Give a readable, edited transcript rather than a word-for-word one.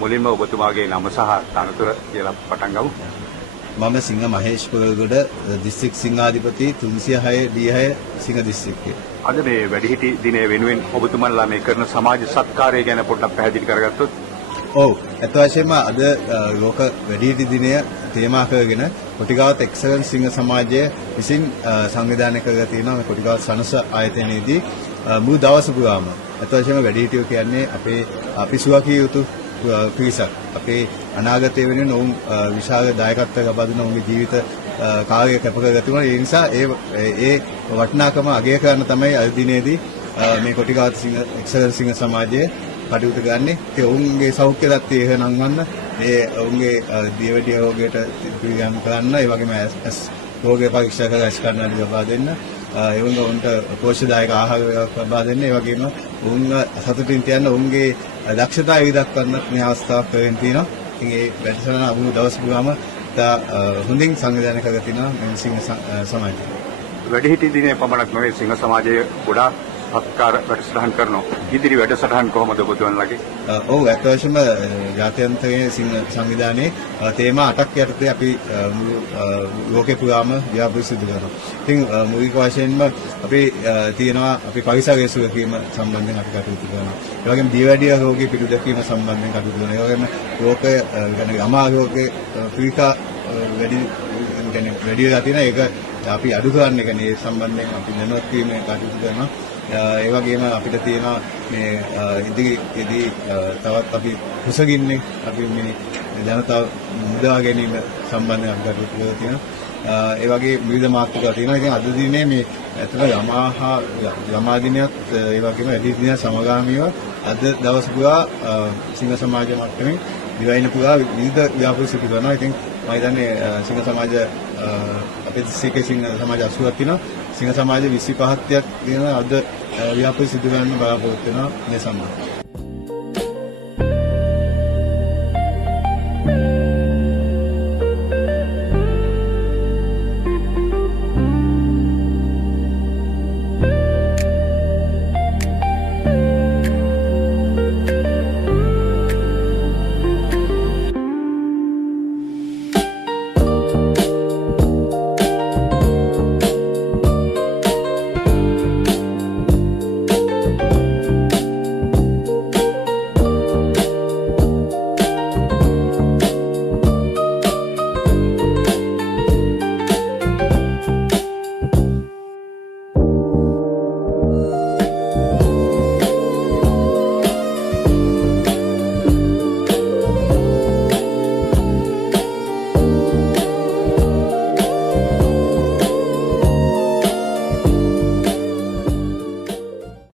මුලින්ම ඔබතුමාගේ නම සහ තනතුර කියලා පටන් ගමු. මම සිංහ මහේෂ් පොල්ගොඩ දිස්ත්‍රික් සිංහාධිපති 306 D6 සිංහ දිස්ත්‍රික්කයේ. අද මේ වැඩිහිටි දිනය වෙනුවෙන් ඔබතුමන්ලා මේ කරන සමාජ සත්කාරය ගැන පොඩ්ඩක් පැහැදිලි කරගත්තොත්. ඔව් අත වශයෙන්ම අද ලෝක වැඩිහිටි දිනය තේමා කරගෙන කොටිගාවත් එක්සලන්ස් සිංහ සමාජය විසින් සංවිධානය කරලා තියෙනවා මේ කොටිගාවත් සනස ආයතනයේදී මුළු දවස පුරාම අත වශයෙන්ම වැඩිහිටියෝ කියන්නේ අපි සුවකිය යුතු පිරිසක්. අපේ අනාගතය වෙනුවෙන් ඔවුන් විශාල දායකත්වයක් ලබා දුන ඔවුන්ගේ ජීවිත කාර්යය කැප කරලා තිබුණා. ඒ නිසා ඒ වටිනාකම අගය කරන තමයි අද දිනේදී මේ කොටිගාවත් එක්සලන්ස් සිංහ සමාජයේ කටයුතු ගන්නෙ. ඒ ඔවුන්ගේ සෞඛ්‍ය තත්ත්වය ඉහළනංවන්න, ඒ ඔවුන්ගේ දියවැඩිය රෝගයට පිළිගන්න කරන්න, ඒ වගේම ඇස් රෝගය පරීක්ෂා කරලා ඇස් කන්නඩි ලබා දෙන්න, ඒ වගේම ඔවුන්ට පෝෂ්‍යදායක ආහාරයක් ලබා දෙන්න, ඒ වගේම ඔවුන් සතුටින් තියන්න ඔවුන්ගේ දක්ෂතාවය දක්වන්න මේ අවස්ථාවක් වෙන්න තියෙනවා. ඉතින් ඒ වැඩසටහන අමුණු දවස් පුරාම හොඳින් සංවිධානය කරලා තිනවා මේ සිංහ සමාජය. වැඩිහිටි දිනය පමණක් නෙවෙයි සිංහ සමාජයේ ගොඩාක් සත්කාර වැඩසටහන් කරනවා. ඉදිරි වැඩසටහන් කොහොමද ඔබතුමන්ලගේ? ඔව් අත වශයෙන්ම ජාත්‍යන්තරයේ සිංහ සංවිධානයේ තේමා 8ක් යටතේ අපි ලෝකේ පුරාම ව්‍යාපෘති සිදු කරනවා. ඉතින් මූලික වශයෙන්ම අපි තියෙනවා අපි පරිසරයේ සුරකීම සම්බන්ධයෙන් අපි කටයුතු කරනවා. ඒ වගේම දියවැඩිය රෝගී පිටු දැකීම සම්බන්ධයෙන් කටයුතු කරනවා. ඒ වගේම ලෝකයේ කියන්නේ අමා රෝගයේ පීඩා වැඩි වෙලා තියෙනවා. ඒක අපි අඩු කරන්න කියන්නේ ඒ සම්බන්ධයෙන් අපි දැනුවත් වීමේ කටයුතු කරනවා. ඒ වගේම අපිට තියෙනවා මේ ඉදිරියේදී තවත් අපි කුසගින්නේ අපි මේ ජනතාව මුදවා ගැනීම සම්බන්ධයෙන් අපි කටයුතු කරලා තියෙනවා. ඒ වගේ විවිධ මාතෘකා තියෙනවා. ඉතින් අද දිනේ මේ ඇත්තට ළමා දිනයත් ඒ වගේම වැඩි දිනයක් සමගාමීව අද දවස් පුරා සිංහ සමාජ මට්ටමින් දිවයින පුරා විවිධ ව්‍යාපෘති සිදු කරනවා. ඉතින් මම හිතන්නේ සිංහ සමාජ අපේ දිස්ත්‍රික්කයේ සිංහ සමාජ 80ක් තියෙනවා. සිංහ සමාජ 25ක් තියෙනවා. අද ව්‍යාපෘති සිදු කරන්න බලාපොරොත්තු වෙනවා මේ සම්බන්ධයෙන්.